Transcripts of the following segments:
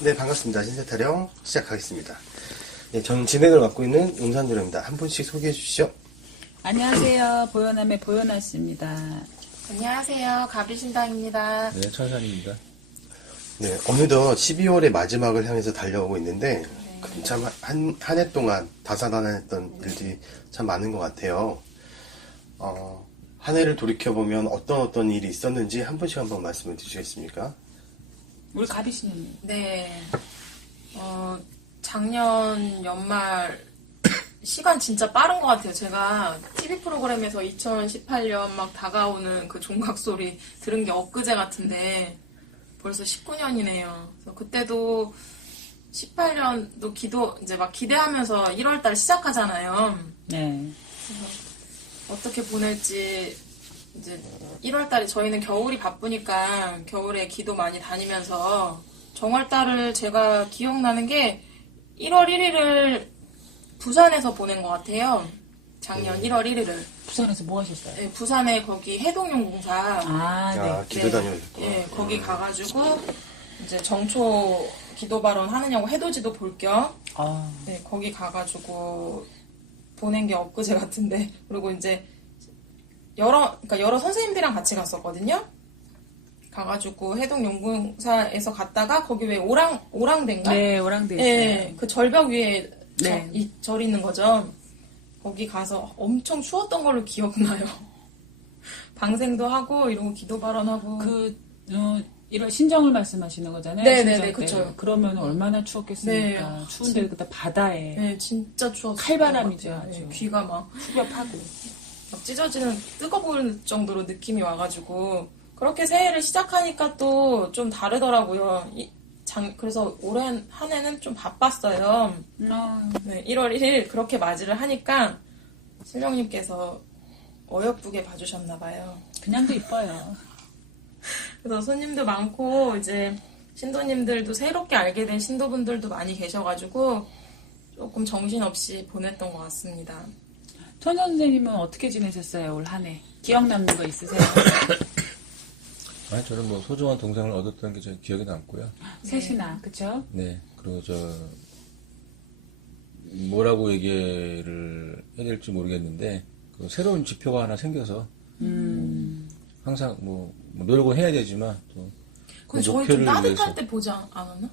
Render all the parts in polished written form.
네, 반갑습니다. 신세 타령 시작하겠습니다. 네, 저는 진행을 맡고 있는 용산도령입니다. 한 분씩 소개해 주시죠. 안녕하세요. 보현함의 보현아 씨입니다. 안녕하세요. 가비신당입니다. 네, 천산입니다. 네, 어느덧 12월의 마지막을 향해서 달려오고 있는데 참 한 해 동안 다사다난했던 일들이 참 많은 것 같아요. 한 해를 돌이켜보면 어떤 일이 있었는지 한 분씩 한번 말씀해 주시겠습니까? 우리 가비 씨는 네. 작년 연말 시간 진짜 빠른 것 같아요. 제가 TV 프로그램에서 2018년 막 다가오는 그 종각 소리 들은 게 엊그제 같은데 벌써 19년이네요. 그래서 그때도 18년도 이제 막 기대하면서 1월달 시작하잖아요. 네. 어떻게 보낼지 이제 1월달에 저희는 겨울이 바쁘니까 겨울에 기도 많이 다니면서 정월달을 제가 기억나는 게 1월 1일을 부산에서 보낸 것 같아요. 작년 1월 1일을. 부산에서 뭐 하셨어요? 네, 부산에 거기 해동용공사. 네. 기도 다녀오셨구나. 네, 거기 가가지고 이제 정초 기도 발언 하느냐고 해돋이도 볼 겸 네, 거기 가가지고 보낸 게 엊그제 같은데 그리고 이제 여러 선생님들이랑 같이 갔었거든요. 가가지고 해동연구사에서 갔다가 거기 왜 오랑대인가? 네, 오랑대 있어요. 네, 그 절벽 위에 네. 절 있는 거죠. 거기 가서 엄청 추웠던 걸로 기억나요. 방생도 하고 이러고 기도 발언하고. 이런 신정을 말씀하시는 거잖아요. 네네네, 신정 때. 그쵸. 그러면 얼마나 추웠겠습니까? 네. 추운데 그때 바다에 네, 진짜 추웠어요. 칼바람이죠, 아주. 네, 귀가 막 후벼파고. 찢어지는 뜨거 보일 정도로 느낌이 와가지고 그렇게 새해를 시작하니까 또 좀 다르더라고요. 그래서 올해 한 해는 좀 바빴어요. 네, 1월 1일 그렇게 맞이를 하니까 신령님께서 어여쁘게 봐주셨나봐요. 그냥도 이뻐요. 그래서 손님도 많고 이제 신도님들도 새롭게 알게 된 신도분들도 많이 계셔가지고 조금 정신없이 보냈던 것 같습니다. 천선 선생님은 어떻게 지내셨어요? 올 한 해? 기억 남는 거 있으세요? 저는 뭐 소중한 동생을 얻었던 게 제 기억에 남고요. 셋이나, 그쵸? 네, 그리고 뭐라고 얘기를 해야 될지 모르겠는데, 그 새로운 지표가 하나 생겨서, 항상 노력은 해야 되지만, 또, 근데 저희 좀 따뜻할 때 보지 않았나?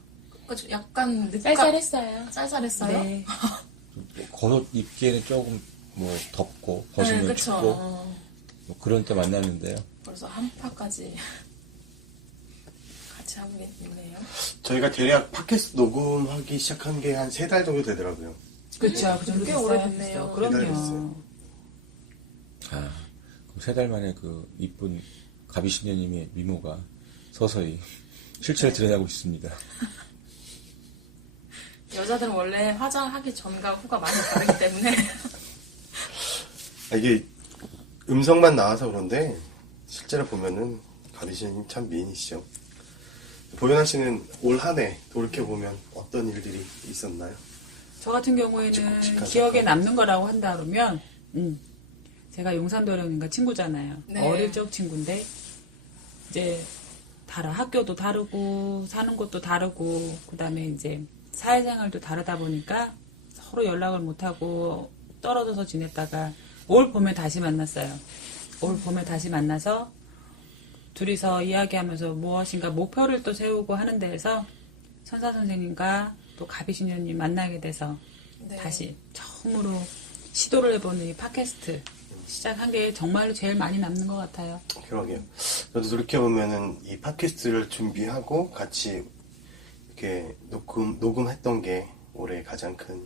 그러니까 약간 쌀쌀했어요. 쌀쌀했어요? 네. 겉옷 입기에는 조금 덥고, 벗으면 그쵸. 춥고, 그런 때 만났는데요. 벌써 한파까지 같이 하고 있네요. 저희가 대략 팟캐스트 녹음하기 시작한 게 한 3달 정도 되더라고요. 그쵸, 그 정도 꽤 됐어요. 오래됐네요. 그럼요. 기다렸어요. 그럼 3달 만에 그 이쁜 가비신녀님의 미모가 서서히 실체를 드러내고 있습니다. 여자들은 원래 화장하기 전과 후가 많이 다르기 때문에 이게 음성만 나와서 그런데 실제로 보면은 가비신님 참 미인이시죠. 보현아 씨는 올 한 해 돌이켜보면 어떤 일들이 있었나요? 저 같은 경우에는 칙칙하죠. 기억에 남는 거라고 한다 그러면, 제가 용산도령님과 친구잖아요. 네. 어릴 적 친구인데, 이제, 학교도 다르고, 사는 곳도 다르고, 그 다음에 이제, 사회생활도 다르다 보니까 서로 연락을 못하고 떨어져서 지냈다가 올 봄에 다시 만났어요. 올 봄에 다시 만나서 둘이서 이야기하면서 무엇인가 목표를 또 세우고 하는 데에서 천사 선생님과 또 가비신녀님 만나게 돼서 네. 다시 처음으로 시도를 해보는 이 팟캐스트 시작한 게 정말로 제일 많이 남는 것 같아요. 그러게요. 저도 돌이켜보면은 이 팟캐스트를 준비하고 같이 이렇게 녹음했던 게 올해 가장 큰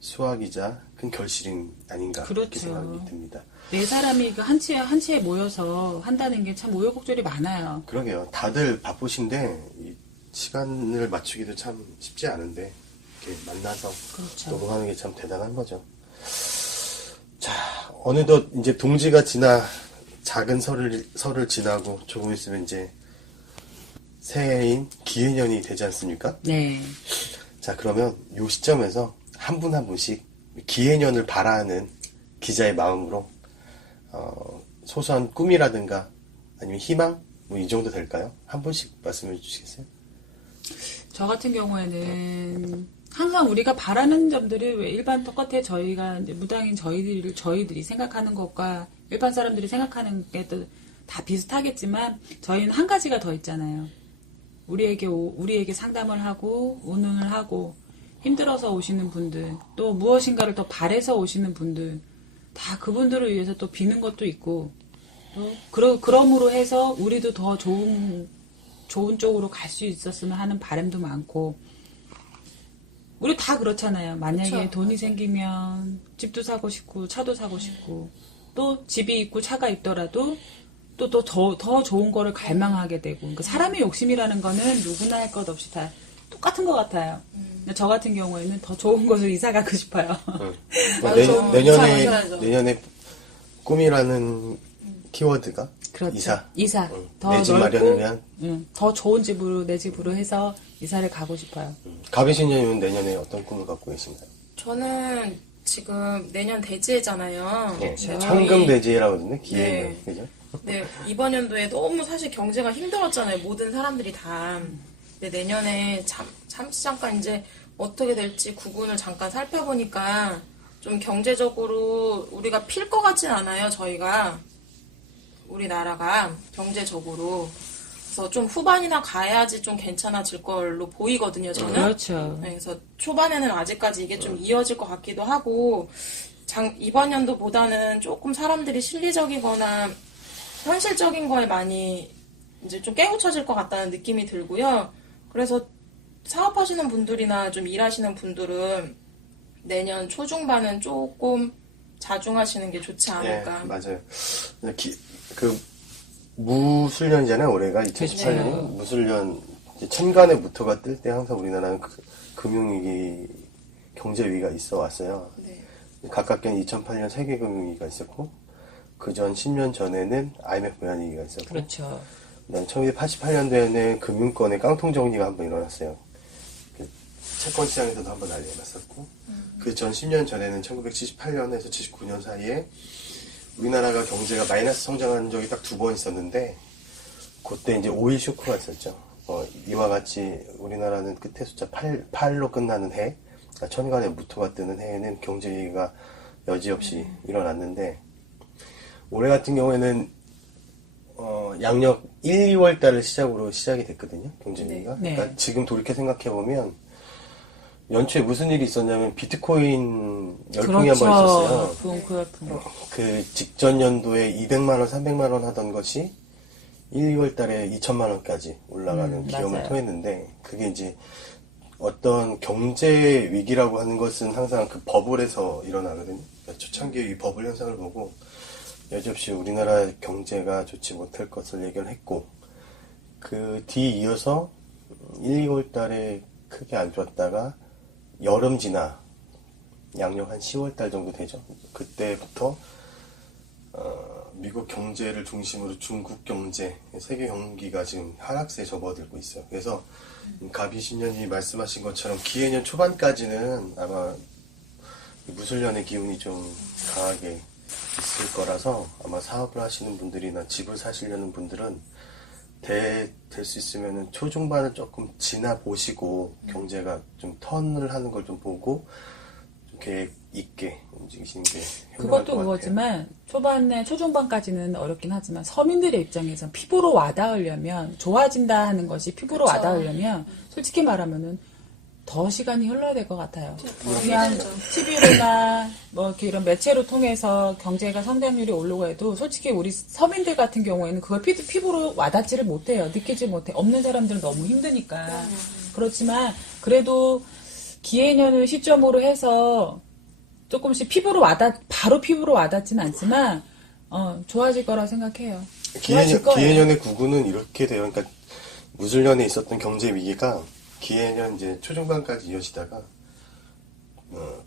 수확이자 큰 결실이 아닌가 그렇게 그렇죠. 생각이 듭니다. 네 사람이 그 한 치에 모여서 한다는 게 참 우여곡절이 많아요. 그러게요. 다들 바쁘신데 이 시간을 맞추기도 참 쉽지 않은데 이렇게 만나서 그렇죠. 녹음하는 게 참 대단한 거죠. 자, 어느덧 이제 동지가 지나 작은 설을 지나고 조금 있으면 이제 새해인 기해년이 되지 않습니까? 네. 자, 그러면 이 시점에서 한 분 한 분씩 기해년을 바라는 기자의 마음으로 소소한 꿈이라든가 아니면 희망 뭐 이 정도 될까요? 한 분씩 말씀해 주시겠어요? 저 같은 경우에는 항상 우리가 바라는 점들이 왜 일반 똑같아 저희가 이제 무당인 저희들이 생각하는 것과 일반 사람들이 생각하는 게 또 다 비슷하겠지만 저희는 한 가지가 더 있잖아요. 우리에게 상담을 하고 운운을 하고 힘들어서 오시는 분들 또 무엇인가를 더 바래서 오시는 분들 다 그분들을 위해서 또 비는 것도 있고 또 그럼으로 해서 우리도 더 좋은 쪽으로 갈 수 있었으면 하는 바람도 많고 우리 다 그렇잖아요. 만약에 그쵸. 돈이 생기면 집도 사고 싶고 차도 사고 싶고 또 집이 있고 차가 있더라도 또 더 좋은 거를 갈망하게 되고 그러니까 사람의 욕심이라는 거는 누구나 할 것 없이 다 똑같은 것 같아요. 저 같은 경우에는 더 좋은 곳을 이사 가고 싶어요. 그러니까 맞아요. 내년에 꿈이라는 키워드가 그렇죠. 이사. 더 내 집 넓고, 마련을 위한. 더 좋은 집으로 내 집으로 해서 이사를 가고 싶어요. 가비신녀님은 내년에 어떤 꿈을 갖고 계신가요? 저는 지금 내년 대지해잖아요. 네, 근데 청금대지라고 하던데 기회는 네. 그죠? 네, 이번 연도에 너무 사실 경제가 힘들었잖아요. 모든 사람들이 다. 근데 내년에 잠시 잠깐 이제 어떻게 될지 구군을 잠깐 살펴보니까 좀 경제적으로 우리가 필 것 같진 않아요. 저희가. 우리나라가 경제적으로. 그래서 좀 후반이나 가야지 좀 괜찮아질 걸로 보이거든요, 저는. 그렇죠. 네, 그래서 초반에는 아직까지 이게 좀 이어질 것 같기도 하고, 이번 연도보다는 조금 사람들이 실리적이거나 현실적인 거에 많이 이제 좀 깨우쳐질 것 같다는 느낌이 들고요. 그래서 사업하시는 분들이나 좀 일하시는 분들은 내년 초중반은 조금 자중하시는 게 좋지 않을까. 예, 맞아요. 그 무술년이잖아요. 올해가 2018년이 그렇죠. 무술년 이제 천간에 무토가 뜰 때 항상 우리나라는 금융위기, 경제위기가 있어 왔어요. 네. 가깝게는 2008년 세계금융위기가 있었고 그 전 10년 전에는 IMF 외환위기가 있었고 그렇죠. 그다음에 1988년도에는 금융권의 깡통 정리가 한번 일어났어요. 그 채권 시장에서도 한번 난리가 났었고 그 전 10년 전에는 1978년에서 79년 사이에 우리나라가 경제가 마이너스 성장한 적이 딱 2번 있었는데 그때 이제 오일 쇼크가 있었죠. 이와 같이 우리나라는 끝에 숫자 8로 끝나는 해, 그러니까 천간에 무토가 뜨는 해에는 경제 위기가 여지없이 일어났는데 올해 같은 경우에는 양력 1, 2월 달을 시작으로 시작이 됐거든요. 경제 위기가. 네. 그러니까 지금 돌이켜 생각해 보면 연초에 무슨 일이 있었냐면 비트코인 열풍이 그렇죠. 한번 있었어요. 그 열풍. 그 직전 연도에 200만 원, 300만 원 하던 것이 1, 2월 달에 2천만 원까지 올라가는 기염을 맞아요. 토했는데 그게 이제 어떤 경제 위기라고 하는 것은 항상 그 버블에서 일어나거든요. 그러니까 초창기에 이 버블 현상을 보고 여지없이 우리나라 경제가 좋지 못할 것을 예견했고 그 뒤 이어서 1, 2월 달에 크게 안 좋았다가 여름 지나 양력 한 10월 달 정도 되죠. 그때부터 미국 경제를 중심으로 중국 경제, 세계 경기가 지금 하락세에 접어들고 있어요. 그래서 가비신년이 말씀하신 것처럼 기해년 초반까지는 아마 무술년의 기운이 좀 강하게 있을 거라서 아마 사업을 하시는 분들이나 집을 사시려는 분들은 될 수 있으면은 초중반을 조금 지나 보시고 경제가 좀 턴을 하는 걸 좀 보고 좀 계획 있게 움직이시는 게 현명할 그것도 것 같아요. 그거지만 초반에 초중반까지는 어렵긴 하지만 서민들의 입장에서 피부로 와닿으려면 좋아진다 하는 것이 피부로 그쵸. 와닿으려면 솔직히 말하면은 더 시간이 흘러야 될 것 같아요. 더 그냥 힘들죠. TV로나 뭐 이렇게 이런 매체로 통해서 경제가 성장률이 오르고 해도 솔직히 우리 서민들 같은 경우에는 그걸 피부로 와닿지를 못해요. 느끼지 못해. 없는 사람들은 너무 힘드니까. 그렇지만 그래도 기해년을 시점으로 해서 조금씩 바로 피부로 와닿지는 않지만 좋아질 거라 생각해요. 좋아질 거예요. 기해년의 구구는 이렇게 돼요. 그러니까 무술년에 있었던 경제 위기가 기해년 이제 초중반까지 이어지다가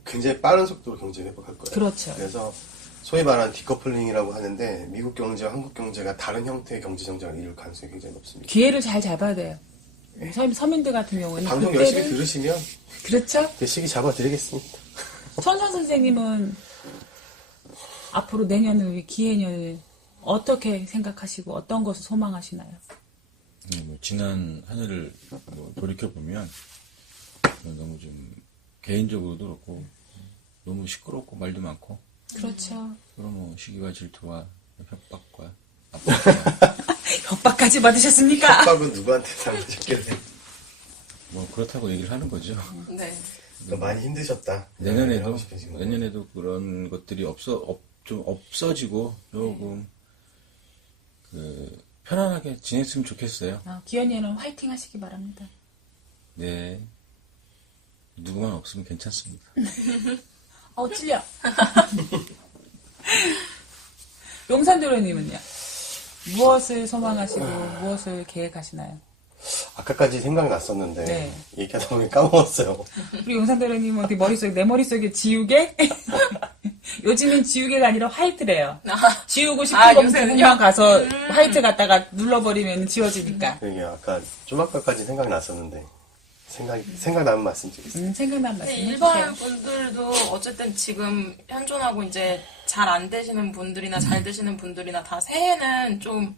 굉장히 빠른 속도로 경제 회복할 거예요. 그렇죠. 그래서 소위 말하는 디커플링이라고 하는데 미국 경제와 한국 경제가 다른 형태의 경제 성장을 이룰 가능성이 굉장히 높습니다. 기회를 잘 잡아야 돼요. 서민들 같은 경우에는 방송 열심히 들으시면 그렇죠. 그 시기 잡아드리겠습니다. 천선 선생님은 앞으로 내년을 기해년을 어떻게 생각하시고 어떤 것을 소망하시나요? 뭐 지난 한 해를 뭐 돌이켜보면 너무 좀 개인적으로도 그렇고 너무 시끄럽고 말도 많고 그렇죠. 그런 뭐 시기와 질투와 협박과 협박까지 받으셨습니까? 협박은 누구한테 당하셨길래? 뭐 그렇다고 얘기를 하는 거죠. 네. 많이 힘드셨다. 내년에도 하고 싶으신 거예요. 내년에도 그런 것들이 좀 없어지고 조금 편안하게 지냈으면 좋겠어요. 기현이는 화이팅 하시기 바랍니다. 네. 누구만 없으면 괜찮습니다. 찔려. 용산도련님은요? 무엇을 소망하시고 무엇을 계획하시나요? 아까까지 생각났었는데 네. 얘기하다 보니 까먹었어요. 우리 용산도련님은 어디 내 머릿속에 지우개? 요즘은 지우개가 아니라 화이트래요. 지우고 싶은 거면 요새는요? 누군가 가서 화이트 갖다가 눌러버리면 지워지니까. 이게 아까 좀 아까까지 생각났었는데 생각나면 말씀드리겠습니다. 생각난 말씀 근데 해주세요. 일반 분들도 어쨌든 지금 현존하고 이제 잘 안 되시는 분들이나 잘 되시는 분들이나 다 새해는 좀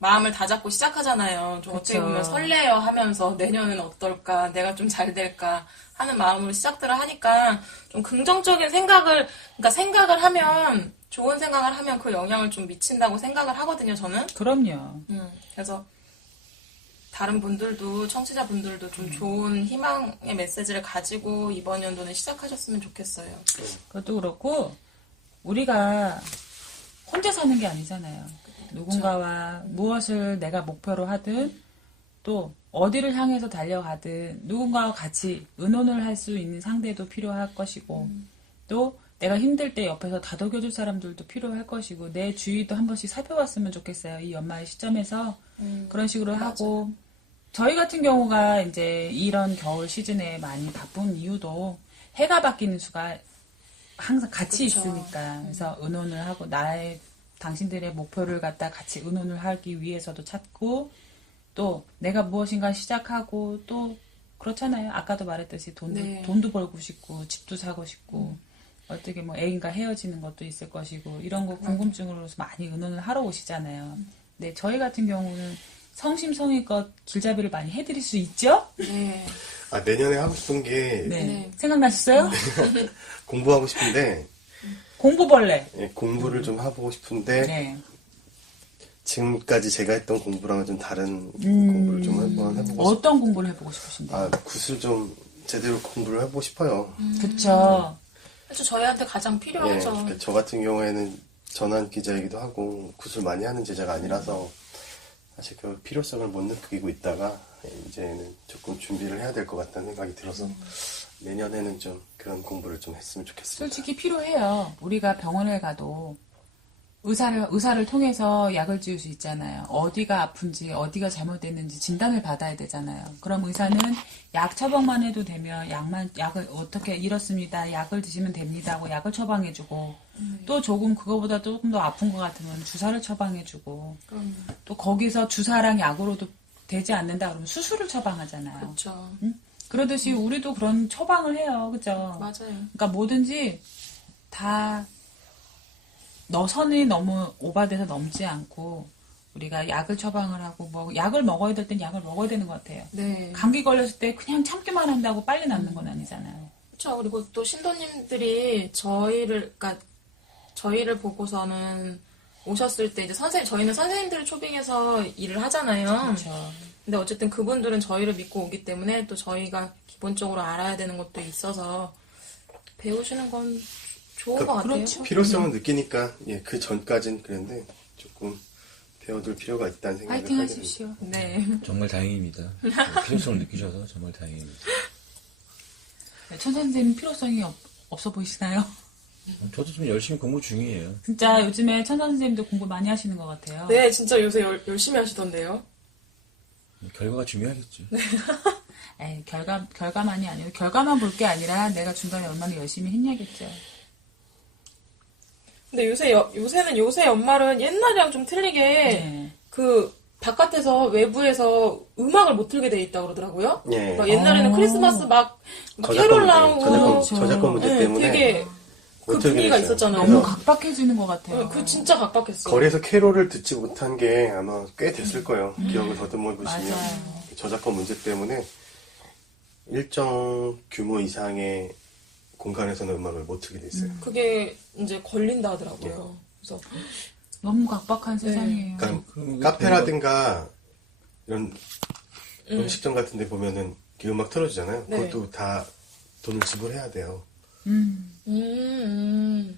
마음을 다잡고 시작하잖아요. 좀 어떻게 그쵸. 보면 설레어 하면서 내년은 어떨까, 내가 좀 잘 될까 하는 마음으로 시작들을 하니까 좀 긍정적인 그러니까 생각을 하면, 좋은 생각을 하면 그 영향을 좀 미친다고 생각을 하거든요, 저는. 그럼요. 그래서 다른 분들도, 청취자분들도 좀 좋은 희망의 메시지를 가지고 이번 연도는 시작하셨으면 좋겠어요. 그것도 그렇고 우리가 혼자 사는 게 아니잖아요. 누군가와 무엇을 내가 목표로 하든 또 어디를 향해서 달려가든 누군가와 같이 의논을 할 수 있는 상대도 필요할 것이고 또 내가 힘들 때 옆에서 다독여줄 사람들도 필요할 것이고 내 주위도 한 번씩 살펴봤으면 좋겠어요. 이 연말 시점에서 그런 식으로 맞아. 하고 저희 같은 경우가 이제 이런 겨울 시즌에 많이 바쁜 이유도 해가 바뀌는 수가 항상 같이 그쵸. 있으니까 그래서 의논을 하고 당신들의 목표를 갖다 같이 의논을 하기 위해서도 찾고 또 내가 무엇인가 시작하고 또 그렇잖아요. 아까도 말했듯이 돈도 벌고 싶고 집도 사고 싶고 어떻게 뭐 애인과 헤어지는 것도 있을 것이고 이런 거 궁금증으로서 많이 의논을 하러 오시잖아요. 근데 저희 같은 경우는 성심성의껏 길잡이를 많이 해드릴 수 있죠? 네. 내년에 하고 싶은 게 네. 생각나셨어요? 공부하고 싶은데 공부벌레. 공부를 좀 해보고 싶은데 네. 지금까지 제가 했던 공부랑은 좀 다른 공부를 좀 한번 해보고 싶어요. 어떤 공부를 해보고 싶으신데요? 굿을 좀 제대로 공부를 해보고 싶어요. 그쵸. 그렇죠. 저희한테 가장 필요하죠. 저 같은 경우에는 전환 기자이기도 하고 굿을 많이 하는 제자가 아니라서 사실 그 필요성을 못 느끼고 있다가 이제는 조금 준비를 해야 될 것 같다는 생각이 들어서 내년에는 좀 그런 공부를 좀 했으면 좋겠습니다. 솔직히 필요해요. 우리가 병원에 가도 의사를 통해서 약을 지을 수 있잖아요. 어디가 아픈지, 어디가 잘못됐는지 진단을 받아야 되잖아요. 그럼 의사는 약 처방만 해도 되면 약을 어떻게 이렇습니다. 약을 드시면 됩니다 하고 약을 처방해주고 또 그거보다 조금 더 아픈 것 같으면 주사를 처방해주고 또 거기서 주사랑 약으로도 되지 않는다 그러면 수술을 처방하잖아요. 그렇죠. 그러듯이 우리도 그런 처방을 해요. 그죠? 맞아요. 그러니까 뭐든지 다 선이 너무 오바돼서 넘지 않고 우리가 약을 처방을 하고 약을 먹어야 될 땐 약을 먹어야 되는 것 같아요. 네. 감기 걸렸을 때 그냥 참기만 한다고 빨리 낫는 건 아니잖아요. 그렇죠. 그리고 또 신도님들이 저희를 보고서는 오셨을 때 이제 저희는 선생님들을 초빙해서 일을 하잖아요. 그렇죠. 근데 어쨌든 그분들은 저희를 믿고 오기 때문에 또 저희가 기본적으로 알아야 되는 것도 있어서 배우시는 건 좋은 것 같아요. 그렇죠. 필요성을 느끼니까 그 전까진 그랬는데 조금 배워둘 필요가 있다는 생각을 파이팅 하게 됩니다. 하십시오. 네. 정말 다행입니다. 필요성을 느끼셔서 정말 다행입니다. 천선생님 필요성이 없어 보이시나요? 저도 좀 열심히 공부 중이에요. 진짜 요즘에 천선생님도 공부 많이 하시는 것 같아요. 네, 진짜 요새 열심히 하시던데요. 결과가 중요하겠죠. 에이, 결과만이 아니고 결과만 볼 게 아니라 내가 중간에 얼마나 열심히 했냐겠죠. 근데 요새 연말은 옛날이랑 좀 틀리게 네. 바깥에서 외부에서 음악을 못 틀게 돼 있다고 그러더라고요. 예. 그러니까 옛날에는 크리스마스 막 캐롤 나오고 저작권 문제 네, 때문에 되게 그 어떻게 분위기가 됐어요? 있었잖아요. 너무 그래서 각박해지는 것 같아요. 그 진짜 각박했어. 거리에서 캐롤을 듣지 못한 게 아마 꽤 됐을 거예요. 기억을 더듬어 보시면 맞아요. 저작권 문제 때문에 일정 규모 이상의 공간에서는 음악을 못 틀게 됐어요. 그게 이제 걸린다 하더라고요. 그래서 너무 각박한 세상이에요. 그러니까 그럼 카페라든가 이런 음식점 같은 데 보면은 그 음악 틀어주잖아요. 네. 그것도 다 돈을 지불해야 돼요. 그러니까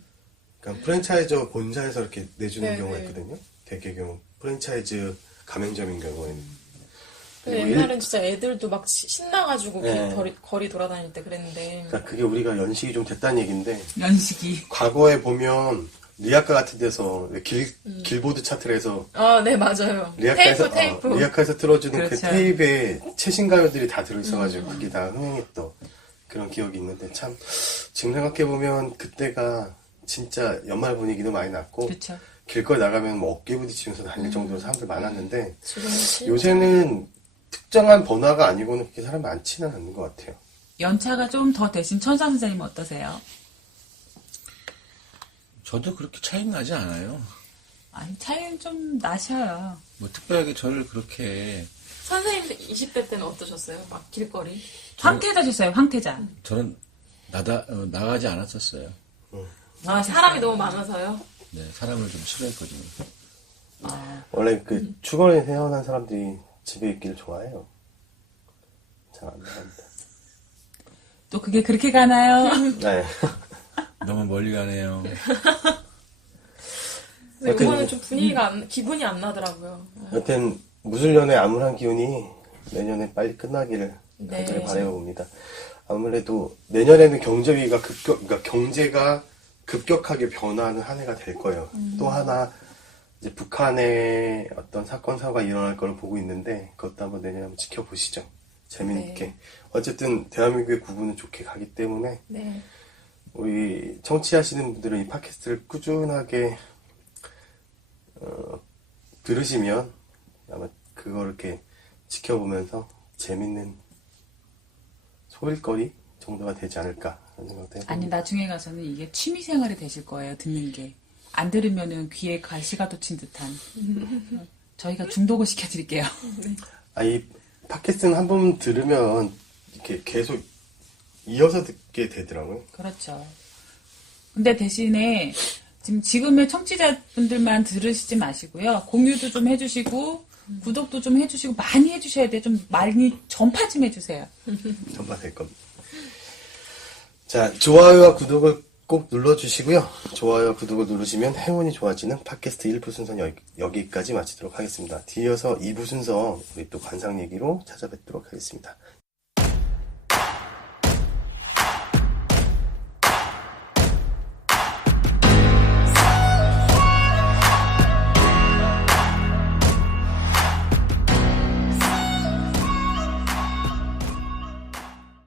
프랜차이저 본사에서 이렇게 내주는 네, 경우가 네. 있거든요. 대개 경우 프랜차이즈 가맹점인 경우에는. 근데 그리고 옛날엔 진짜 애들도 막 신나가지고 네. 거리 돌아다닐 때 그랬는데. 그러니까 그게 우리가 연식이 좀 됐다는 얘기인데 연식이. 과거에 보면 리아카 같은 데서 길보드 차트에서 아, 네, 맞아요. 테이프. 리아카에서 틀어주는 그 그렇죠. 테이프에 최신 가요들이 다 들어있어가지고 그게 다 흥행했던 그런 기억이 있는데 참 지금 생각해보면 그때가 진짜 연말 분위기도 많이 났고 그렇죠. 길거리 나가면 뭐 어깨 부딪히면서 다닐 정도로 사람들 많았는데 지금은 진짜. 요새는 특정한 번화가 아니고는 그렇게 사람 많지는 않는 것 같아요. 연차가 좀 더 되신 천사 선생님 어떠세요? 저도 그렇게 차이 나지 않아요. 아니, 차이는 좀 나셔요. 뭐 특별하게 저를 그렇게 선생님 20대 때는 어떠셨어요? 막 길거리? 황태자 주세요, 황태자. 저는 나가지 않았었어요. 아, 사람이 너무 많아서요? 네, 사람을 좀 싫어했거든요. 원래 그 추거리에 태어난 사람들이 집에 있기를 좋아해요. 잘 안 나갑니다. 또 그게 그렇게 가나요? 네. 너무 멀리 가네요. 근데 이번에 좀 기분이 안 나더라고요. 여튼 무술년의 암울한 기운이 내년에 빨리 끝나기를 네. 간절히 바라봅니다. 아무래도 내년에는 경제위기가 그러니까 경제가 급격하게 변화하는 한 해가 될 거예요. 또 하나 이제 북한의 어떤 사건 사고가 일어날 거를 보고 있는데 그것도 한번 내년에 한번 지켜보시죠. 재미있게. 네. 어쨌든 대한민국의 구분은 좋게 가기 때문에 네. 우리 청취하시는 분들은 이 팟캐스트를 꾸준하게 들으시면 아마 그걸 이렇게 지켜보면서 재밌는 소일거리 정도가 되지 않을까 하는 생각도 해봅니다. 아니, 나중에 가서는 이게 취미 생활이 되실 거예요, 듣는 게. 안 들으면은 귀에 가시가 돋친 듯한. 저희가 중독을 시켜드릴게요. 이 팟캐스트는 한 번 들으면 이렇게 계속 이어서 듣게 되더라고요. 그렇죠. 근데 대신에 지금의 청취자분들만 들으시지 마시고요. 공유도 좀 해주시고, 구독도 좀 해주시고, 많이 해주셔야 돼요. 좀 많이 전파 좀 해주세요. 전파될 겁니다. 자, 좋아요와 구독을 꼭 눌러주시고요. 좋아요와 구독을 누르시면 행운이 좋아지는 팟캐스트 1부 순서는 여기까지 마치도록 하겠습니다. 뒤이어서 2부 순서 우리 또 관상 얘기로 찾아뵙도록 하겠습니다.